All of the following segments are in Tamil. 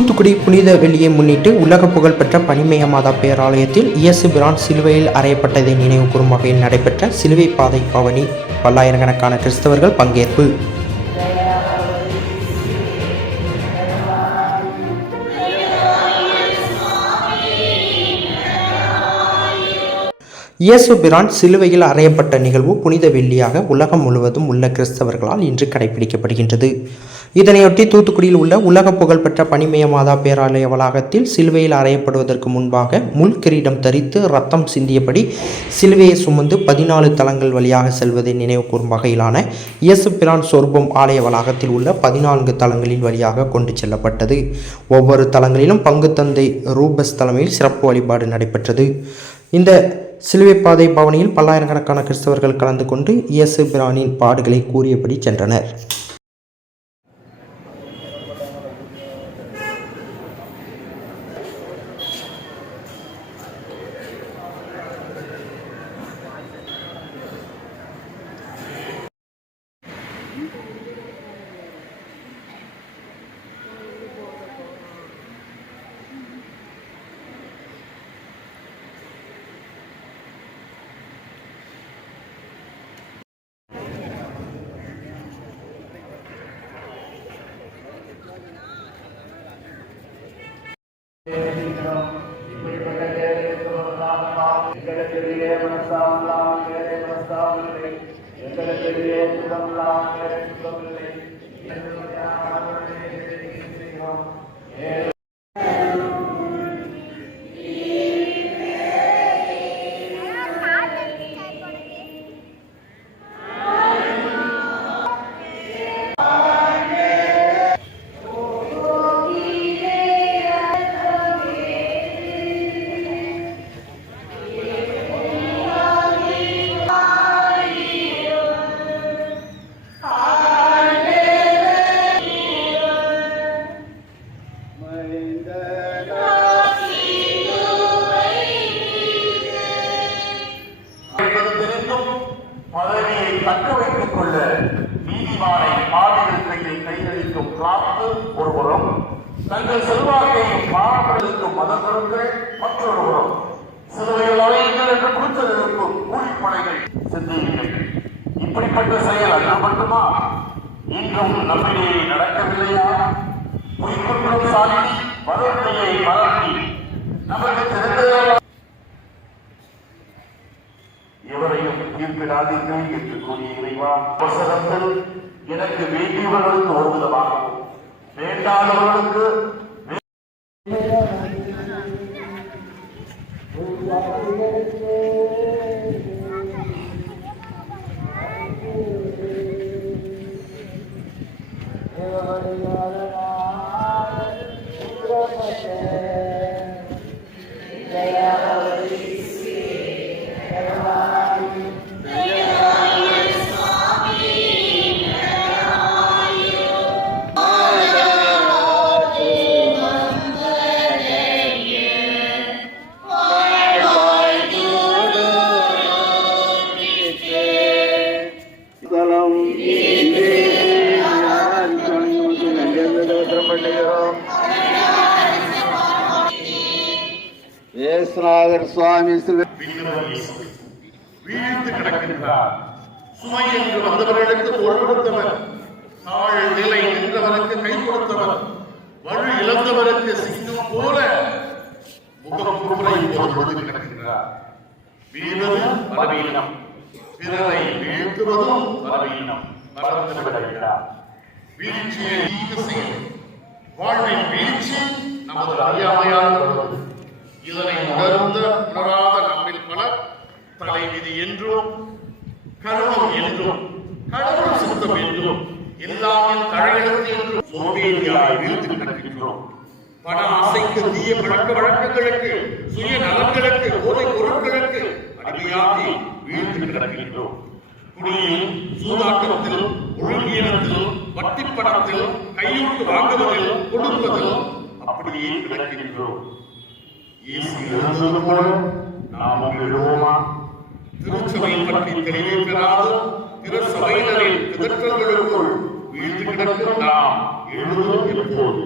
தூத்துக்குடி புனித வெள்ளியை முன்னிட்டு உலக புகழ்பெற்ற பனிமய மாதா பேராலயத்தில் இயேசு பிரான் சிலுவையில் அறையப்பட்டதை நினைவு கூறும் வகையில் நடைபெற்ற சிலுவை பாதை பவனி பல்லாயிரக்கணக்கான கிறிஸ்தவர்கள் பங்கேற்பு. இயேசு பிரான் சிலுவையில் அறையப்பட்ட நிகழ்வு புனித வெள்ளியாக உலகம் முழுவதும் உள்ள கிறிஸ்தவர்களால் இன்று கடைபிடிக்கப்படுகின்றது. இதனையொட்டி தூத்துக்குடியில் உள்ள உலக புகழ்பெற்ற பனிமய மாதா பேராலய வளாகத்தில் சிலுவையில் அறையப்படுவதற்கு முன்பாக முள் கிரீடம் தரித்து ரத்தம் சிந்தியபடி சிலுவையை சுமந்து 14 தலங்கள் வழியாக செல்வதை நினைவு கூறும் வகையிலான இயேசு பிரான் சொர்பம் ஆலய வளாகத்தில் உள்ள 14 தலங்களின் வழியாக கொண்டு செல்லப்பட்டது. ஒவ்வொரு தலங்களிலும் பங்கு தந்தை ரூபஸ் தலைமையில் சிறப்பு வழிபாடு நடைபெற்றது. இந்த சிலுவை பாதை பவனியில் பல்லாயிரக்கணக்கான கிறிஸ்தவர்கள் கலந்து கொண்டு இயேசு பிரானின் பாடுகளை கூறியபடி சென்றனர். பதவியை தக்க வைத்துக் கொள்ள நீதிமானை பாதுகாப்பில் கையளிக்கும் பிளாத்து ஒருவரும், தங்கள் செல்வாக்கையும் பாரம்பரியத்துக்கும் மதக்கருங்கள் மற்றொருவரும், சிலுவையில் அலையுங்கள் என்று குறித்ததற்கும் கூலிப்படைகள் சிந்தியுங்கள். இப்படிப்பட்ட செயல் அன்று மட்டுமா இன்றும் நம்மிடையே நடக்கவில்லையா? பொய்க்குற்றம் சாட்டி வறுமையை மறட்டி நமக்கு தெரிந்த எவரையும் தீர்ப்பிடாதீர்கள் என்று கூறிய இறைவா, அவசரத்தில் எனக்கு வேண்டியவர்களுக்கு ஒரு விதமாகவும் வேண்டாதவர்களுக்கு சுவாமி வீழ்ந்து கிடக்கின்றார். சுமை என்று வந்தவர்களுக்கு பொருள்படுத்தவர், தாழ் நிலை நின்றவருக்கு கை கொடுத்தவர், வலு இழந்தவருக்கு சிங்கம் போல முகம் குப்புறை பொருள்படுத்தி கிடக்கின்றார். வீழ்வது பலவீனம், பிறரை வீழ்த்துவதும் பலவீனம். மறந்து விடுகிறார். வீழ்ச்சியை செய்யும் வாழ்வின் வீழ்ச்சி நமது அறியாமையால் வருவது. இதனை உணராத நம்மில் பலர் தலைவிதி என்றும் கர்மம் என்றும் கடவுள் சுத்தம் என்றும் எல்லாமே தழையெழுத்து என்றும் சோம்பேறியாய் வீழ்ந்து கிடக்கின்றோம். பண ஆசைக்கு, தீய பழக்க வழக்கங்களுக்கு, சுய நலன்களுக்கு, போதை பொருட்களுக்கு அடிமையாகி வீழ்ந்து கிடக்கின்றோம். குடியில், சூதாட்டத்தில், ஒழுங்கீனத்தில், வட்டி பணத்தில், கையூட்டு வாங்குவதில், கொடுப்பதில் அப்படியே கிடக்கின்றோம். இயேசு எழுந்தது போல நாம் எழுவோமா? திருச்சபை பற்றி தெளிவை பெறாது பிற சபையினரின் பிதற்றல்களுக்குள் வீழ்ந்து கிடக்கும் நாம் எழுதும் எப்போது?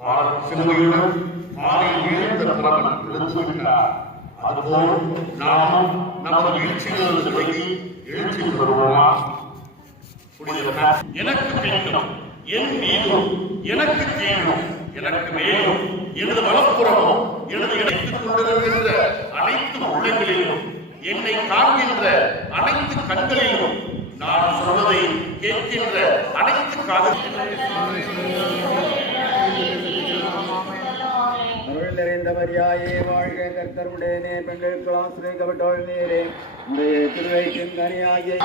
சிலுவையுடன் பாறை உயர்ந்த புறவன் எழுந்துவிட்டார். அதுபோல் நாம் நமது வீழ்ச்சிகள் தொடங்கி எழுச்சி பெறுவோமா? எனக்கு பின்னும் என் மீதும் எனக்கு கீழும் எனக்கு மேலும் எனது வலப்புறமும் எனது இணைத்துக் கொண்டிருக்கின்ற அனைத்து உள்ளங்களிலும் என்னை காண்கின்ற அனைத்து கண்களிலும் நான் சொல்வதை கேட்கின்ற அனைத்து காதுகளிலும் அருள் நிறைந்த மரியாயே வாழ்க, கர்த்தர் உடனே பெண்களுக்கு ஆசிரியக்கப்பட்டவள் நேரே, உடைய திருவைக்கும் கனியாகிய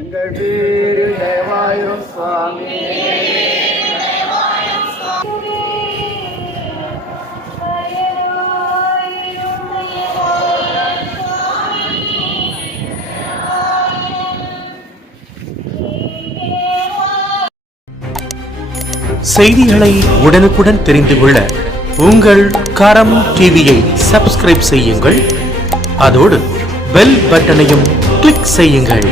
எங்கள் வீடு தயவாயிரும் சுவாமி. செய்திகளை உடனுக்குடன் தெரிந்து கொள்ள உங்கள் கரம் டிவியை சப்ஸ்கிரைப் செய்யுங்கள். அதோடு பெல் பட்டனையும் கிளிக் செய்யுங்கள்.